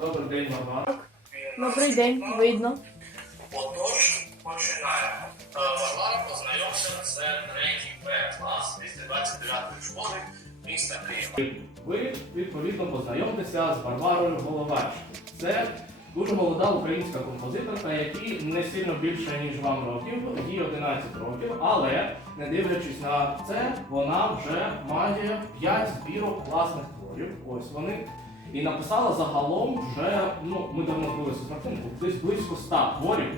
Добрий день, Варвара. Добрий день, видно. Отож, починаємо. Е, Варвара познайомся, це третій Б клас 229 школи міста Києва. Ви відповідно познайомитеся з Варварою Головач. Це дуже молода українська композиторка, якій не сильно більше, ніж вам років, їй 11 років, але не дивлячись на це, вона вже має 5 збірок власних творів. Ось вони. І написала загалом вже, ну, ми давно збили картинку, десь близько 100 творів.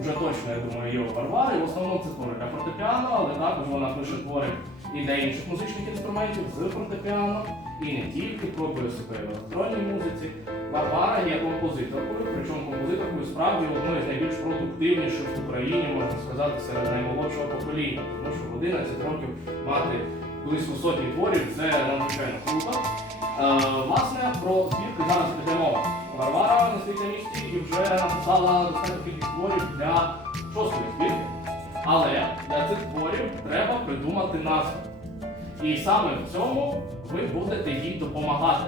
Уже точно, я думаю, є у Варвари. В основному це твори для фортепіано, але також вона пише твори і для інших музичних інструментів з фортепіано, і не тільки пробує себе в електронній музиці. Варвара є композиторкою, причому композиторкою справді одною з найбільш продуктивніших в Україні, можна сказати, серед наймолодшого покоління. Тому що в 11 років мати близько сотні творів це надзвичайно круто. Е, власне, про збірки зараз піде мова. Варвара на свій місці і вже написала достатньо кількість творів для шостої збірки. Але для цих творів треба придумати назву. І саме в цьому ви будете їй допомагати.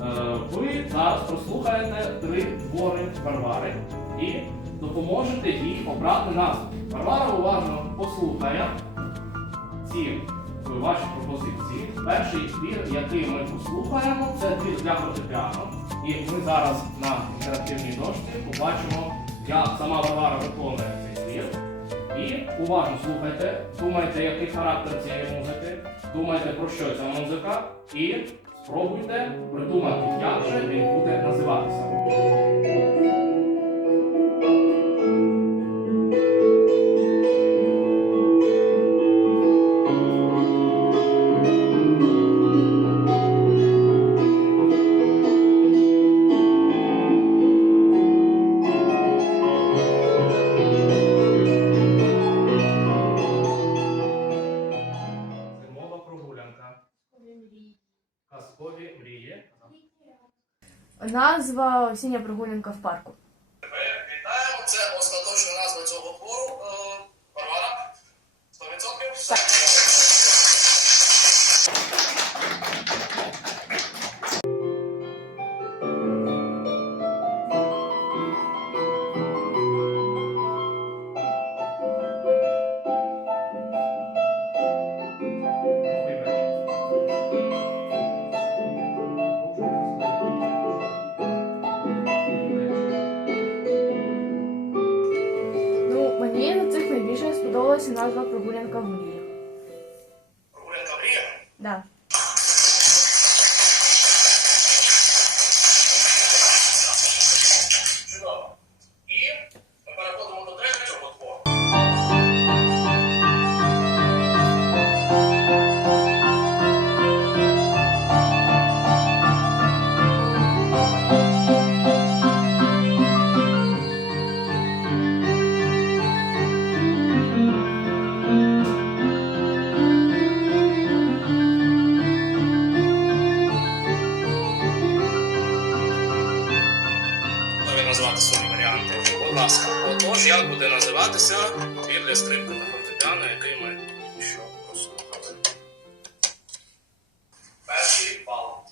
Е, Ви зараз прослухаєте три твори Варвари і допоможете їй обрати назву. Варвара уважно послухає ці ваші пропозиції. Перший твір, який ми послухаємо, це твір для фортепіано. І ми зараз на інтерактивній дошці побачимо, як сама Варвара виконує цей твір. І уважно слухайте, думайте, який характер цієї музики, думайте про що ця музика, і спробуйте придумати, як же він буде Казкові мрії. Назва осіння прогулянка в парку. Вітаємо, це остаточна назва цього твору. Е, Варвара, 100%? Ну, сподобалася назва прогулянка в мріях. Прогулянка мрія. Да. Будь ласка. Отож, як буде називатися твір для скрипки та фортепіано, який ми що прослухали. Перший бал.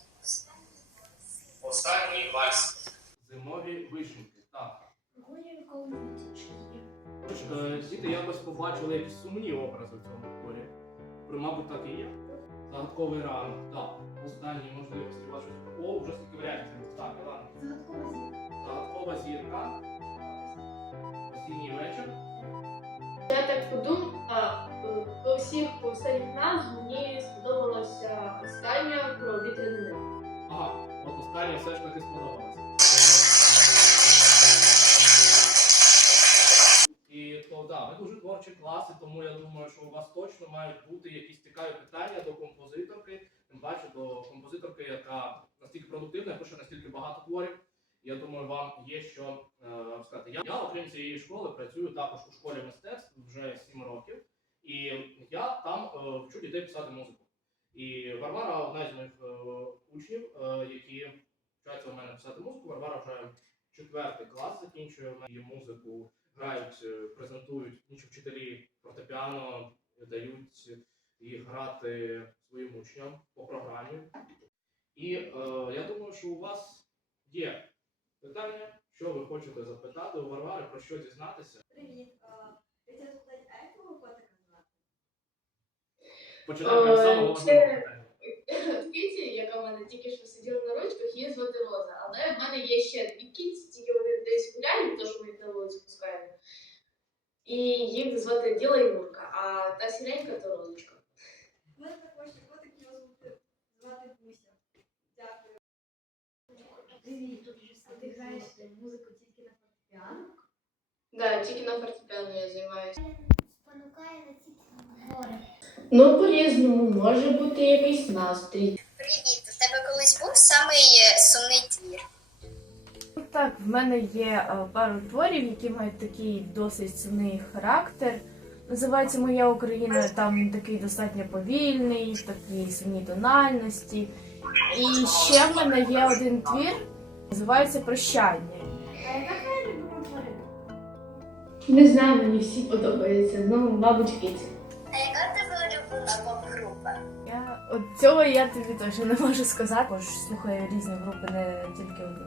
Останній вальс. Зимові вишеньки. Так. Е, Діти якось побачили якісь сумні образи в цьому творі. Мабуть, так і є. Загадковий ранок. Так. Останні можливості вашої. О, вже скільки варіантів. Так, Іван. Загадкова зірка. Загадкова зірка. Я так подумала, всіх останніх назв мені сподобалася остання про вітряне небо. Ага, от останнє все ж таки сподобалося. І то да, ви дуже творчі класи, тому я думаю, що у вас точно мають бути якісь цікаві питання до композиторки, тим паче до композиторки, яка настільки продуктивна, пише настільки багато творів. Я думаю, вам є що е, сказати. Я, я, окрім цієї школи, працюю також у школі мистецтв вже 7 років, і я там е, вчу дітей писати музику. І Варвара одна з моїх е, учнів, е, які вчаться у мене писати музику. Варвара вже четвертий клас закінчує її музику, грають, е, презентують інші вчителі фортепіано, дають їй грати своїм учням по програмі. І е, я думаю, що у вас є Питання, що ви хочете запитати у Варвари, про що дізнатися? Привіт. Хотіла спитати, а як твого котика звати? Починаємо з самого Ой, питання. Кіті, яка в мене тільки що сиділа на ручках, її звати Роза. Але в мене є ще дві кіті, тільки вони десь гуляють, тому ми їх на вулицю пускаємо. І їх звати Діла і Мурка, а та сіренька то Розочка. У мене також є котик, його звати Буся. Привіт. А ти граєш музику тільки на фортепіано? Да, тільки на фортепіано я займаюся. Спонукає на ці гори. Ну, по-різному, може бути якийсь настрій. Привіт, у тебе колись був самий е, сумний твір? Так, в мене є е, пару творів, які мають такий досить сумний характер. Називається Моя Україна. Там такий достатньо повільний, такий сумні тональності. І ще в мене є один твір, називається Прощання. Не знаю, мені всі подобаються. Ну, мабуть, Кіті. А яка в тебе улюблена поп-група? Я от цього я тобі точно не можу сказати, бо ж слухаю різні групи, не тільки одну.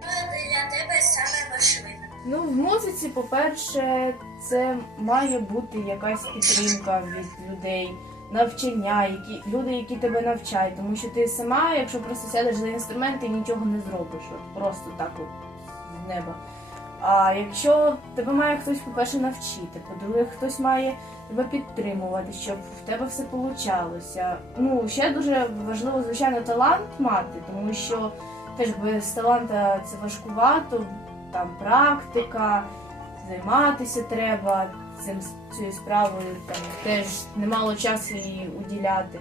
Для тебе саме важливе? Ну, в музиці, по-перше, це має бути якась підтримка від людей, навчання, які люди, які тебе навчають. Тому що ти сама, якщо просто сядеш за інструмент, ти нічого не зробиш. От просто так от з неба. А якщо тебе має хтось, по-перше, навчити, по-друге, хтось має тебе підтримувати, щоб в тебе все получалося. Ну, ще дуже важливо, звичайно, талант мати, тому що теж без таланта це важкувато, там практика, займатися треба цим цією справою, там теж немало часу її уділяти.